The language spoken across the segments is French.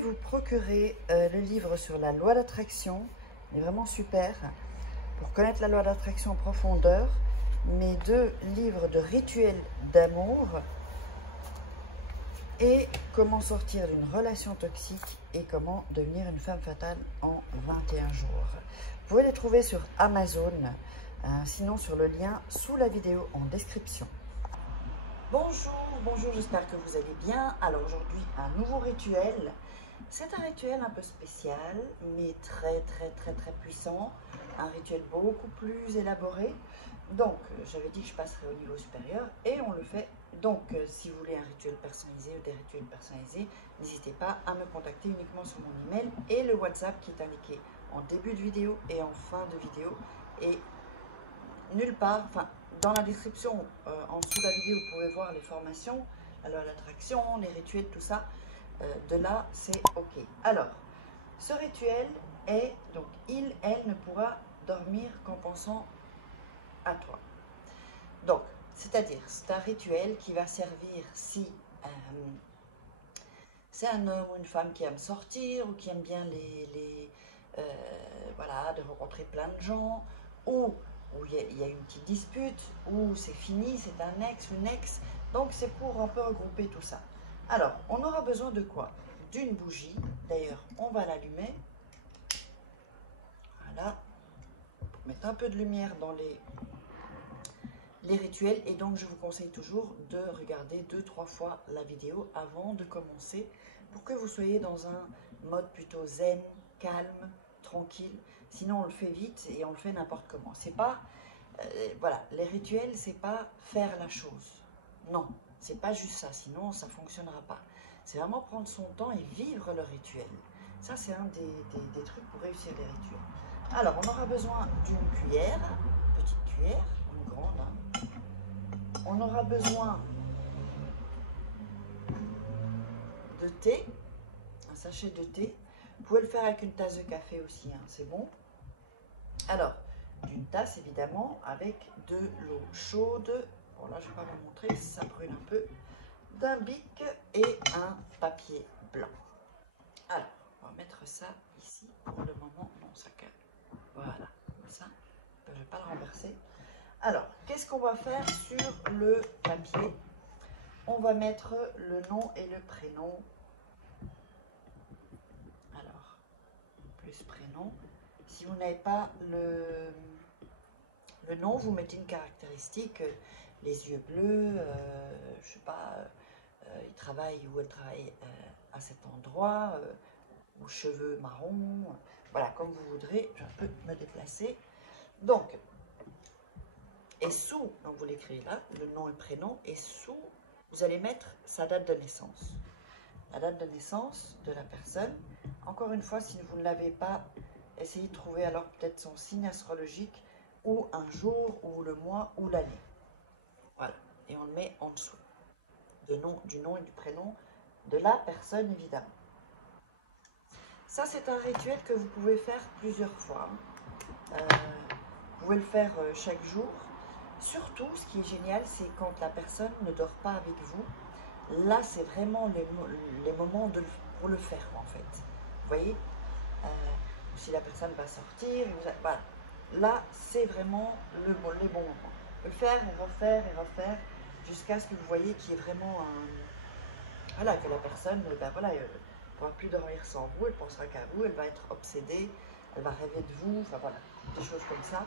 vous procurer le livre sur la loi d'attraction. Il est vraiment super pour connaître la loi d'attraction en profondeur. Mes 2 livres de rituels d'amour et comment sortir d'une relation toxique et comment devenir une femme fatale en 21 jours. Vous pouvez les trouver sur Amazon, sinon sur le lien sous la vidéo en description. Bonjour, j'espère que vous allez bien. Alors aujourd'hui, un nouveau rituel. C'est un rituel un peu spécial, mais très puissant. Un rituel beaucoup plus élaboré. Donc, j'avais dit que je passerai au niveau supérieur et on le fait. Donc, si vous voulez un rituel personnalisé ou des rituels personnalisés, n'hésitez pas à me contacter uniquement sur mon email et le WhatsApp qui est indiqué en début de vidéo et en fin de vidéo. Et nulle part, enfin, dans la description, en dessous de la vidéo, vous pouvez voir les formations, alors l'attraction, les rituels, tout ça. De là, c'est OK. Alors, ce rituel est, donc, elle ne pourra dormir qu'en pensant à toi. Donc, c'est-à-dire, c'est un rituel qui va servir si c'est un homme ou une femme qui aime sortir ou qui aime bien voilà, de rencontrer plein de gens, ou où il y a une petite dispute, ou c'est fini, c'est un ex, une ex. Donc, c'est pour un peu regrouper tout ça. Alors, on aura besoin de quoi? D'une bougie. D'ailleurs, on va l'allumer. Voilà. Pour mettre un peu de lumière dans les rituels. Et donc, je vous conseille toujours de regarder 2-3 fois la vidéo avant de commencer pour que vous soyez dans un mode plutôt zen, calme, tranquille. Sinon, on le fait vite et on le fait n'importe comment. C'est pas, voilà, les rituels, c'est pas faire la chose. Non, c'est pas juste ça. Sinon, ça fonctionnera pas. C'est vraiment prendre son temps et vivre le rituel. Ça, c'est un des trucs pour réussir les rituels. Alors, on aura besoin d'une cuillère, petite cuillère, une grande. Hein. On aura besoin de thé, un sachet de thé. Vous pouvez le faire avec une tasse de café aussi, hein, c'est bon. Alors, d'une tasse évidemment, avec de l'eau chaude. Bon là, je ne vais pas vous montrer, ça brûle un peu. D'un bic et un papier blanc. Alors, on va mettre ça ici pour le moment. Non, ça calme. Voilà, comme ça. Je ne vais pas le renverser. Alors, qu'est-ce qu'on va faire sur le papier? On va mettre le nom et le prénom. Alors, plus prénom. Si vous n'avez pas le nom, vous mettez une caractéristique, les yeux bleus, je sais pas, il travaille ou elle travaille à cet endroit, ou cheveux marrons, voilà, comme vous voudrez, je peux me déplacer. Donc, et sous, donc vous l'écrivez là, le nom et le prénom, et sous, vous allez mettre sa date de naissance. La date de naissance de la personne. Encore une fois, si vous ne l'avez pas, essayez de trouver alors peut-être son signe astrologique, ou un jour, ou le mois, ou l'année. Voilà, et on le met en dessous. Du nom et du prénom de la personne, évidemment. Ça, c'est un rituel que vous pouvez faire plusieurs fois. Vous pouvez le faire chaque jour. Surtout, ce qui est génial, c'est quand la personne ne dort pas avec vous. Là, c'est vraiment les moments pour le faire, en fait. Vous voyez, si la personne va sortir, voilà. Là, c'est vraiment les bons moments. Le faire et refaire, jusqu'à ce que vous voyez qu'il y ait vraiment voilà, que la personne, ben voilà, ne pourra plus dormir sans vous, elle pensera qu'à vous, elle va être obsédée, elle va rêver de vous, enfin voilà, des choses comme ça,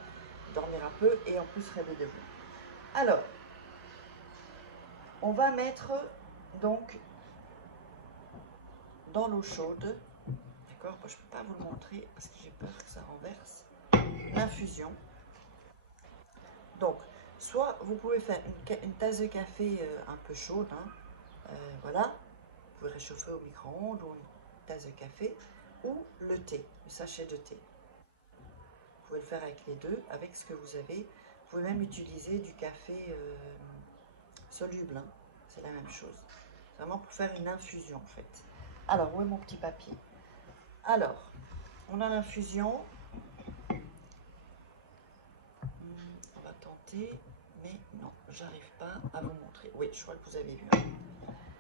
dormir un peu et en plus rêver de vous. Alors, on va mettre donc dans l'eau chaude, d'accord, je ne peux pas vous le montrer parce que j'ai peur que ça renverse, l'infusion. Donc, soit vous pouvez faire une tasse de café un peu chaude, hein, voilà, vous pouvez réchauffer au micro-ondes ou une tasse de café, ou le thé, le sachet de thé. Vous pouvez le faire avec les deux, avec ce que vous avez. Vous pouvez même utiliser du café soluble, hein, c'est la même chose. C'est vraiment pour faire une infusion en fait. Alors, où est mon petit papier? Alors, on a l'infusion. On va tenter, mais non, j'arrive pas à vous montrer. Oui, je crois que vous avez vu.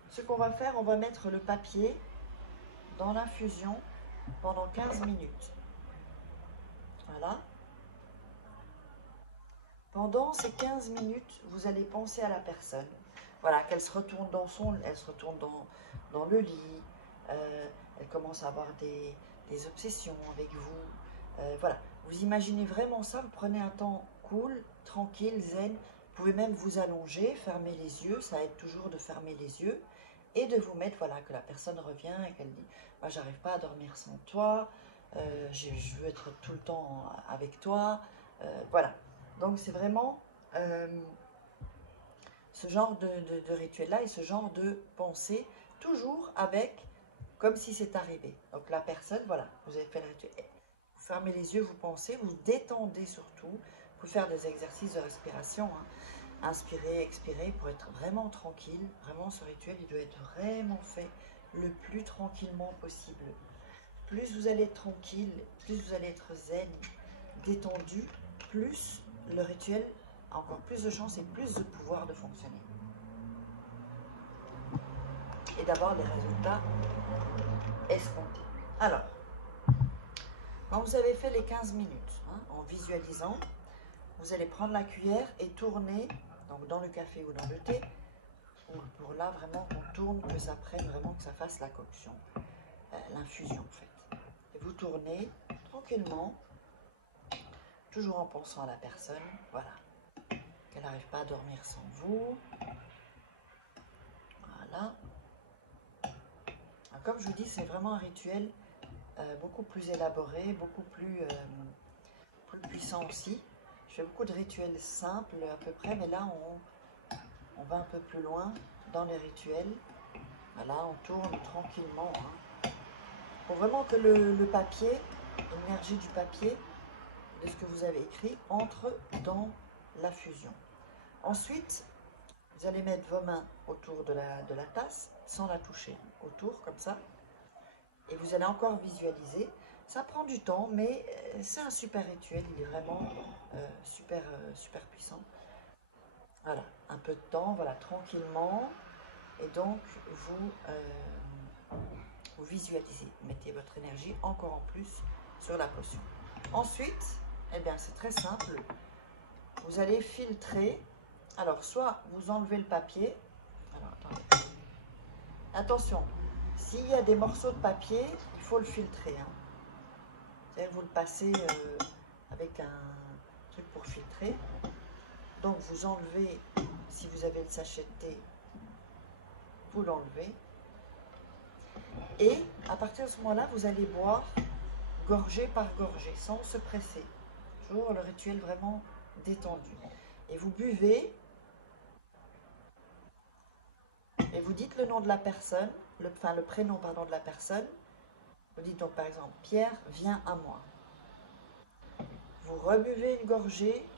Ce qu'on va faire, on va mettre le papier dans l'infusion pendant 15 minutes. Voilà. Pendant ces 15 minutes, vous allez penser à la personne. Voilà, qu'elle se retourne elle se retourne dans le lit. Elle commence à avoir des obsessions avec vous. Voilà, vous imaginez vraiment ça. Vous prenez un temps cool, tranquille, zen. Vous pouvez même vous allonger, fermer les yeux. Ça aide toujours de fermer les yeux. Et de vous mettre, voilà, que la personne revient et qu'elle dit « Moi, j'arrive pas à dormir sans toi. Je veux être tout le temps avec toi. » Voilà. Donc, c'est vraiment ce genre de rituel-là et ce genre de pensée, toujours avec, comme si c'est arrivé. Donc, la personne, voilà, vous avez fait le rituel. Vous fermez les yeux, vous pensez, vous détendez surtout. Vous pouvez faire des exercices de respiration, hein. Inspirer, expirer pour être vraiment tranquille. Vraiment, ce rituel, il doit être vraiment fait le plus tranquillement possible. Plus vous allez être tranquille, plus vous allez être zen, détendu, plus le rituel a encore plus de chance et plus de pouvoir de fonctionner. Et d'avoir des résultats escomptés. Alors, quand vous avez fait les 15 minutes, hein, en visualisant, vous allez prendre la cuillère et tourner, donc dans le café ou dans le thé, pour là vraiment qu'on tourne, que ça prenne vraiment, que ça fasse la coction, l'infusion en fait. Et vous tournez tranquillement, toujours en pensant à la personne, voilà, qu'elle n'arrive pas à dormir sans vous. Voilà. Alors, comme je vous dis, c'est vraiment un rituel beaucoup plus élaboré, beaucoup plus puissant aussi. Je fais beaucoup de rituels simples à peu près, mais là on va un peu plus loin dans les rituels. Voilà, on tourne tranquillement, hein, pour vraiment que le papier, l'énergie du papier, de ce que vous avez écrit, entre dans la fusion. Ensuite, vous allez mettre vos mains autour de la tasse, sans la toucher, autour comme ça. Et vous allez encore visualiser. Ça prend du temps, mais c'est un super rituel, il est vraiment super puissant. Voilà, un peu de temps, voilà, tranquillement. Et donc, vous visualisez, mettez votre énergie encore en plus sur la potion. Ensuite, eh bien, c'est très simple. Vous allez filtrer. Alors, soit vous enlevez le papier. Alors, attendez. Attention, s'il y a des morceaux de papier, il faut le filtrer, hein. Vous le passez avec un truc pour filtrer. Donc vous enlevez, si vous avez le sachet de thé, vous l'enlevez. Et à partir de ce moment-là, vous allez boire gorgée par gorgée, sans se presser. Toujours le rituel vraiment détendu. Et vous buvez, et vous dites le nom de la personne, le prénom pardon, de la personne. Vous dites donc par exemple, Pierre, viens à moi. Vous rebuvez une gorgée,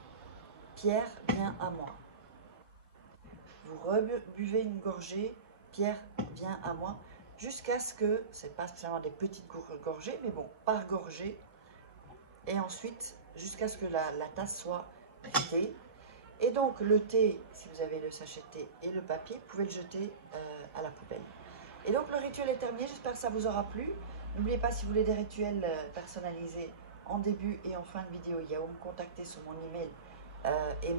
Pierre, viens à moi. Vous rebuvez une gorgée, Pierre, viens à moi. Jusqu'à ce que, c'est pas spécialement des petites gorgées, mais bon, par gorgée. Et ensuite, jusqu'à ce que la tasse soit vidée. Et donc, le thé, si vous avez le sachet de thé et le papier, vous pouvez le jeter à la poubelle. Et donc, le rituel est terminé. J'espère que ça vous aura plu. N'oubliez pas, si vous voulez des rituels personnalisés en début et en fin de vidéo, il y a où me contacter sur mon email et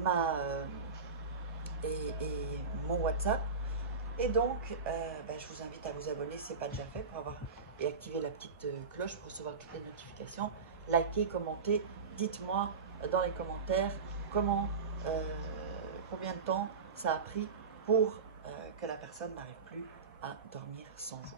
mon WhatsApp. Et donc, je vous invite à vous abonner si ce n'est pas déjà fait et activer la petite cloche pour recevoir toutes les notifications. Likez, commentez, dites-moi dans les commentaires combien de temps ça a pris pour que la personne n'arrive plus à dormir sans vous.